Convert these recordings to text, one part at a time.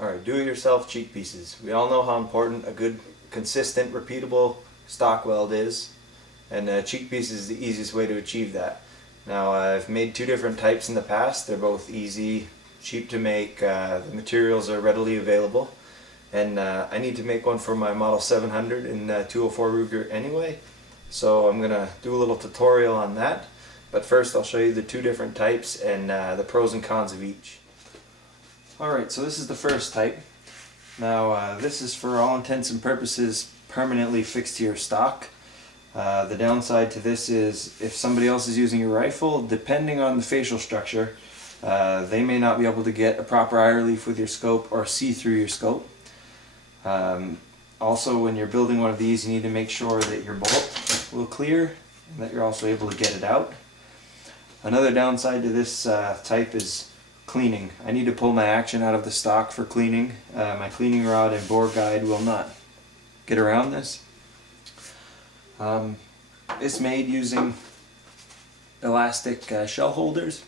Alright, do-it-yourself cheek pieces. We all know how important a good, consistent, repeatable stock weld is, and cheek piece is the easiest way to achieve that. Now, I've made two different types in the past. They're both easy, cheap to make, the materials are readily available, and I need to make one for my Model 700 in 204 Ruger anyway, so I'm going to do a little tutorial on that. But first I'll show you the two different types and the pros and cons of each. Alright, so this is the first type. Now this is for all intents and purposes permanently fixed to your stock. The downside to this is if somebody else is using your rifle, depending on the facial structure, they may not be able to get a proper eye relief with your scope or see through your scope. Also, when you're building one of these, you need to make sure that your bolt will clear and that you're also able to get it out. Another downside to this type is cleaning. I need to pull my action out of the stock for cleaning. My cleaning rod and bore guide will not get around this. It's made using elastic shell holders.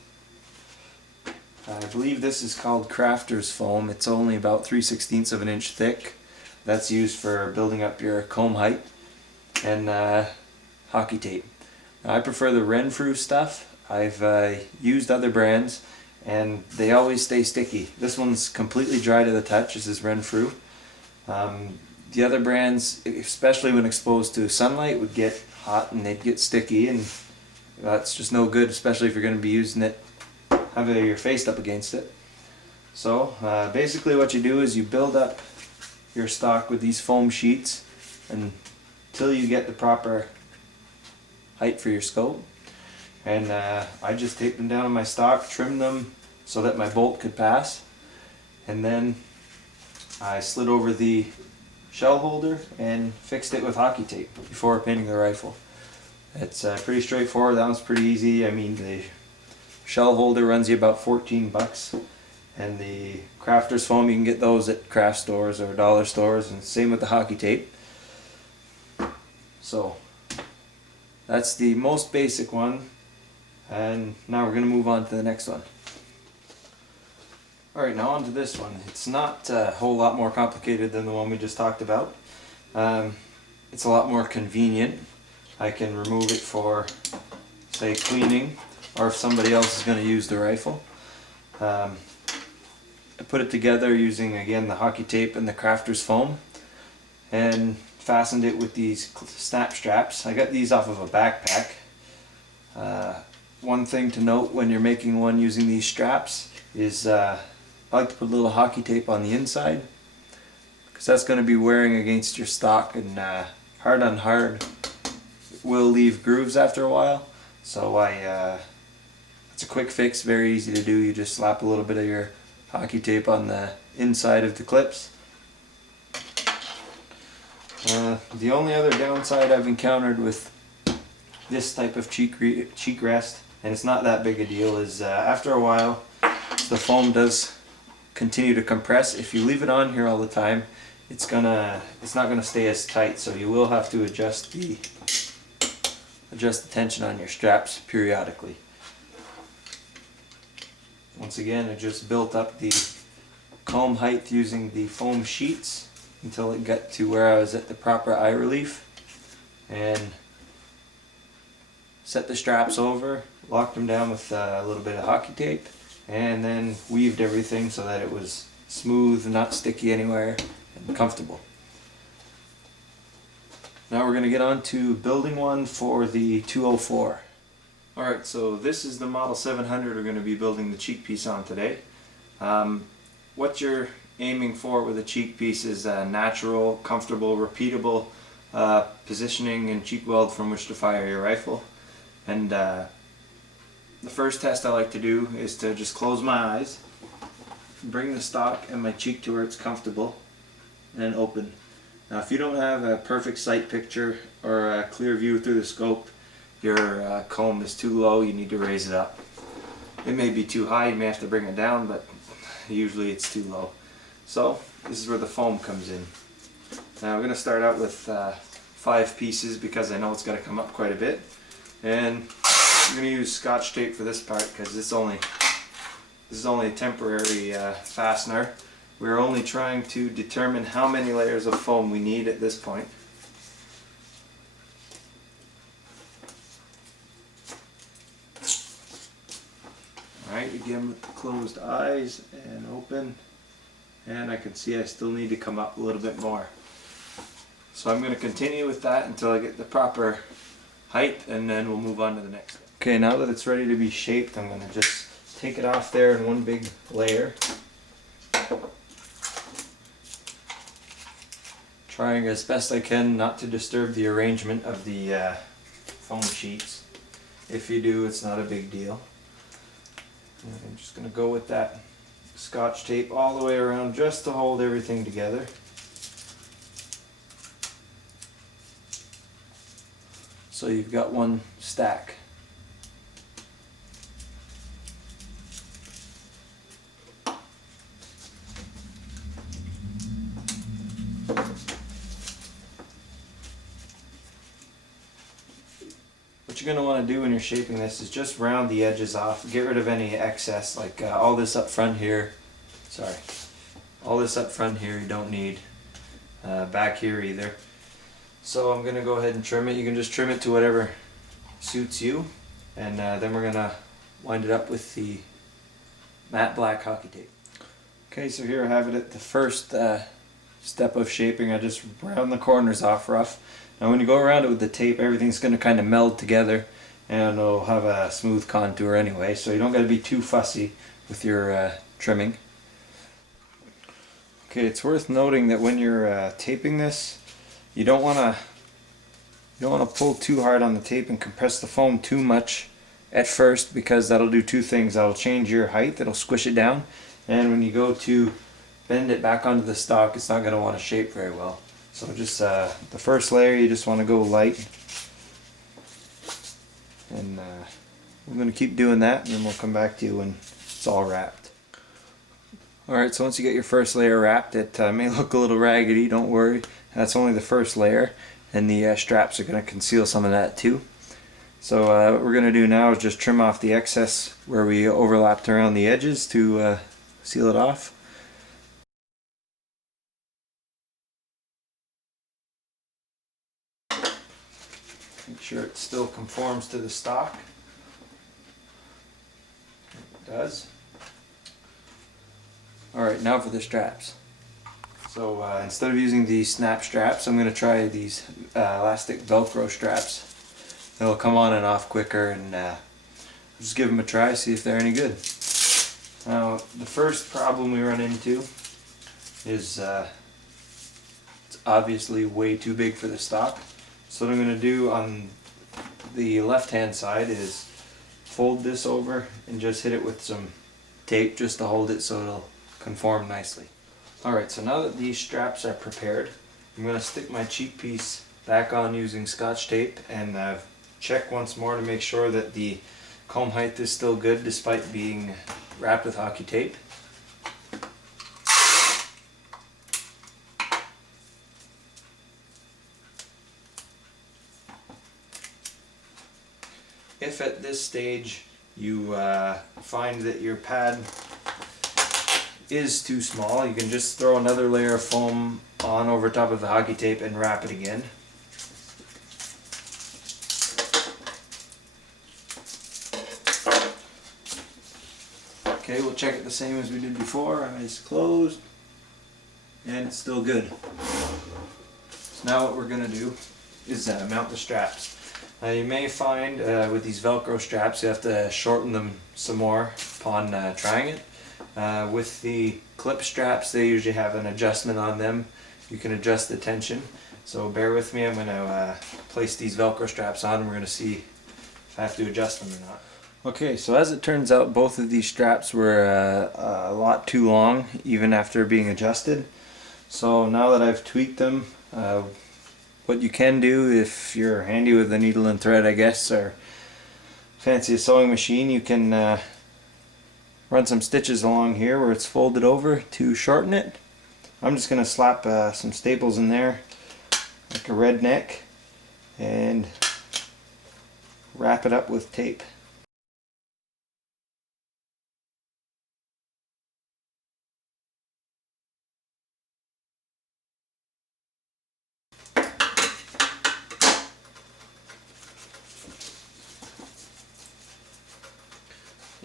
I believe this is called crafter's foam. It's only about 3/16 of an inch thick. That's used for building up your comb height, and hockey tape. Now, I prefer the Renfrew stuff. I've used other brands and they always stay sticky. This one's completely dry to the touch. This is Renfrew. The other brands, especially when exposed to sunlight, would get hot and they'd get sticky, and that's just no good, especially if you're going to be using it, having your face up against it. So basically what you do is you build up your stock with these foam sheets until you get the proper height for your scope. And I just taped them down on my stock, trimmed them so that my bolt could pass, and then I slid over the shell holder and fixed it with hockey tape before painting the rifle. It's pretty straightforward. That one's pretty easy. I mean, the shell holder runs you about 14 bucks, and the crafter's foam, you can get those at craft stores or dollar stores, and same with the hockey tape. So that's the most basic one. And now we're going to move on to the next one. Alright, now on to this one. It's not a whole lot more complicated than the one we just talked about. It's a lot more convenient. I can remove it for, say, cleaning, or if somebody else is going to use the rifle. I put it together using, again, the hockey tape and the crafter's foam, and fastened it with these snap straps. I got these off of a backpack. One thing to note when you're making one using these straps is I like to put a little hockey tape on the inside, because that's going to be wearing against your stock, and hard on hard will leave grooves after a while. So it's a quick fix, very easy to do. You just slap a little bit of your hockey tape on the inside of the clips. The only other downside I've encountered with this type of cheek rest, and it's not that big a deal, is after a while the foam does continue to compress. If you leave it on here all the time, it's not gonna stay as tight, so you will have to adjust the tension on your straps periodically. Once again, I just built up the comb height using the foam sheets until it got to where I was at the proper eye relief, and set the straps over, locked them down with a little bit of hockey tape, and then weaved everything so that it was smooth, not sticky anywhere, and comfortable. Now we're going to get on to building one for the 204. Alright, so this is the Model 700 we're going to be building the cheek piece on today. What you're aiming for with a cheek piece is a natural, comfortable, repeatable positioning and cheek weld from which to fire your rifle. And the first test I like to do is to just close my eyes, bring the stock and my cheek to where it's comfortable, and open. Now, if you don't have a perfect sight picture or a clear view through the scope, your comb is too low, you need to raise it up. It may be too high, you may have to bring it down, but usually it's too low. So this is where the foam comes in. Now we're going to start out with 5 pieces because I know it's got to come up quite a bit. And I'm going to use Scotch tape for this part because this is only a temporary fastener. We're only trying to determine how many layers of foam we need at this point. Alright, again with the closed eyes and open, and I can see I still need to come up a little bit more. So I'm going to continue with that until I get the proper height, and then we'll move on to the next one. Okay, now that it's ready to be shaped, I'm going to just take it off there in one big layer. Trying as best I can not to disturb the arrangement of the foam sheets. If you do, it's not a big deal. And I'm just going to go with that Scotch tape all the way around just to hold everything together. So you've got one stack. What you're going to want to do when you're shaping this is just round the edges off, get rid of any excess, like all this up front here, all this up front here you don't need, back here either. So I'm going to go ahead and trim it. You can just trim it to whatever suits you, and then we're going to wind it up with the matte black hockey tape. Okay, so here I have it at the first step of shaping. I just round the corners off rough. Now when you go around it with the tape, everything's going to kind of meld together and it'll have a smooth contour anyway, so you don't got to be too fussy with your trimming. Okay, it's worth noting that when you're taping this, you don't want to pull too hard on the tape and compress the foam too much at first, because that'll do two things. That'll change your height, that'll squish it down, and when you go to bend it back onto the stock, it's not going to want to shape very well. So just the first layer, you just want to go light, and we're going to keep doing that, and then we'll come back to you when it's all wrapped. Alright, so once you get your first layer wrapped, it may look a little raggedy, don't worry. That's only the first layer, and the straps are going to conceal some of that too. So what we're going to do now is just trim off the excess where we overlapped around the edges to seal it off. Make sure it still conforms to the stock. It does. Alright, now for the straps. So instead of using these snap straps, I'm going to try these elastic Velcro straps. They'll come on and off quicker, and just give them a try, see if they're any good. Now, the first problem we run into is it's obviously way too big for the stock. So what I'm going to do on the left hand side is fold this over and just hit it with some tape just to hold it so it'll conform nicely. Alright, so now that these straps are prepared, I'm going to stick my cheek piece back on using Scotch tape and check once more to make sure that the comb height is still good despite being wrapped with hockey tape. If at this stage you find that your pad is too small, you can just throw another layer of foam on over top of the hockey tape and wrap it again. Okay, we'll check it the same as we did before. Eyes closed, and it's still good. So now what we're going to do is mount the straps. Now you may find with these Velcro straps you have to shorten them some more upon trying it. With the clip straps, they usually have an adjustment on them. You can adjust the tension. So bear with me, I'm going to place these Velcro straps on and we're going to see if I have to adjust them or not. Okay, so as it turns out, both of these straps were a lot too long even after being adjusted. So now that I've tweaked them, what you can do if you're handy with a needle and thread, I guess, or fancy a sewing machine, you can run some stitches along here where it's folded over to shorten it. I'm just going to slap some staples in there like a redneck and wrap it up with tape.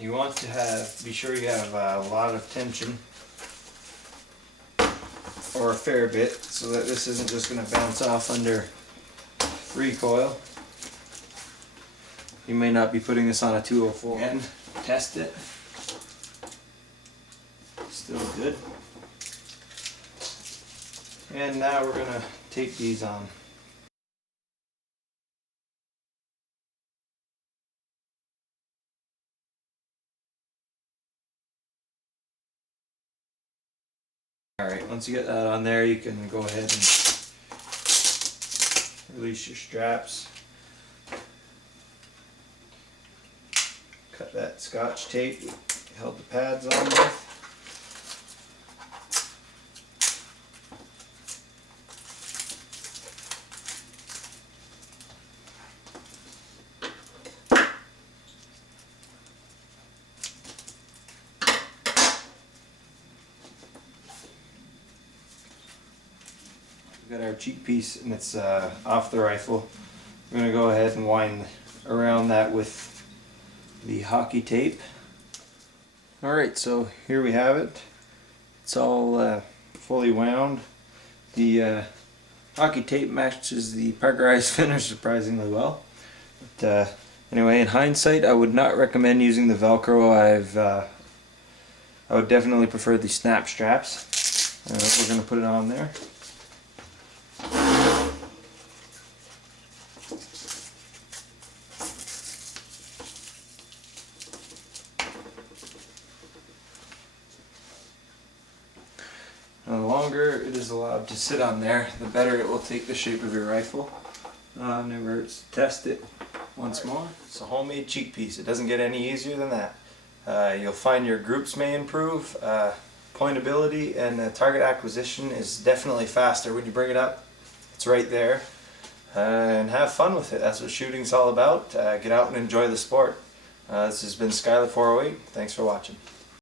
You want to be sure you have a lot of tension, or a fair bit, so that this isn't just going to bounce off under recoil. You may not be putting this on a 204. And test it. Still good. And now we're going to tape these on. Alright, once you get that on there, you can go ahead and release your straps. Cut that Scotch tape you held the pads on with. We've got our cheek piece, and it's off the rifle. We're going to go ahead and wind around that with the hockey tape. Alright, so here we have it. It's all fully wound. The hockey tape matches the parkerized finish surprisingly well. But anyway, in hindsight, I would not recommend using the Velcro. I would definitely prefer the snap straps. We're going to put it on there. Now, the longer it is allowed to sit on there, the better it will take the shape of your rifle. Never hurts to test it once more. It's a homemade cheek piece. It doesn't get any easier than that. You'll find your groups may improve. Pointability and target acquisition is definitely faster when you bring it up. It's right there. And have fun with it. That's what shooting's all about. Get out and enjoy the sport. This has been Skyler408. Thanks for watching.